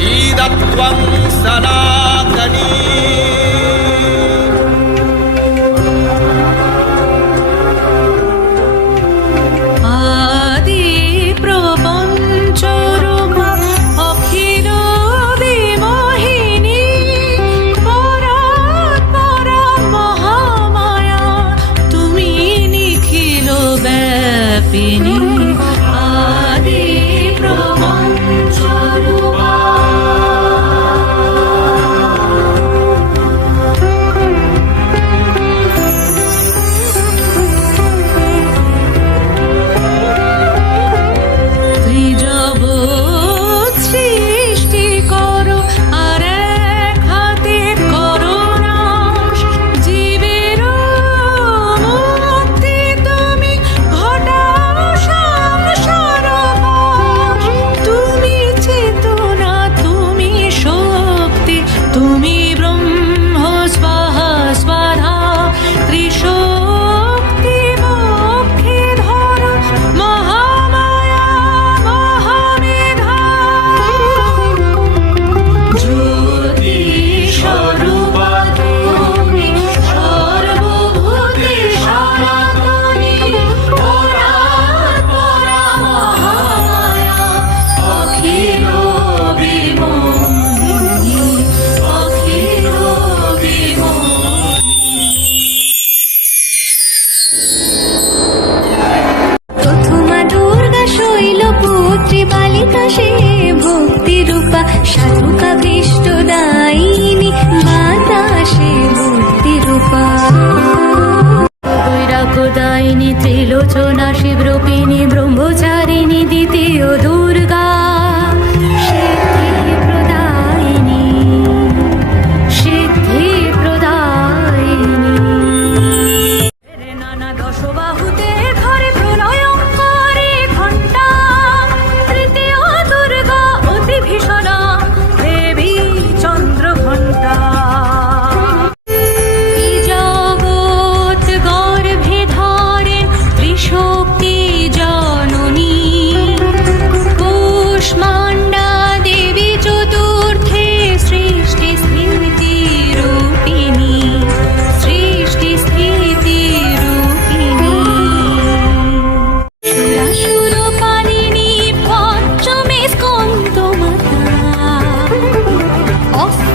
सीदत्वं सनातनी chatroom.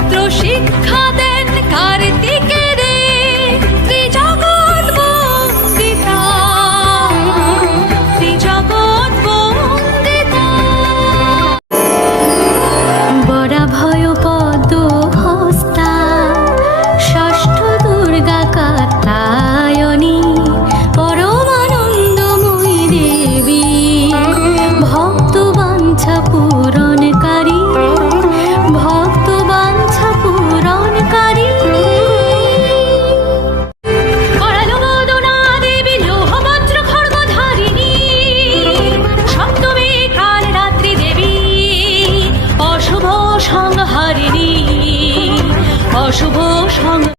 মন্ত্র শিক্ষা দেন কার্তিকে ষষ্ঠ দুর্গা কাতায়নী পরমানন্দময়ী দেবী। ভক্ত বাঞ্ছা পূরণকারী ভক্ত শুভ সং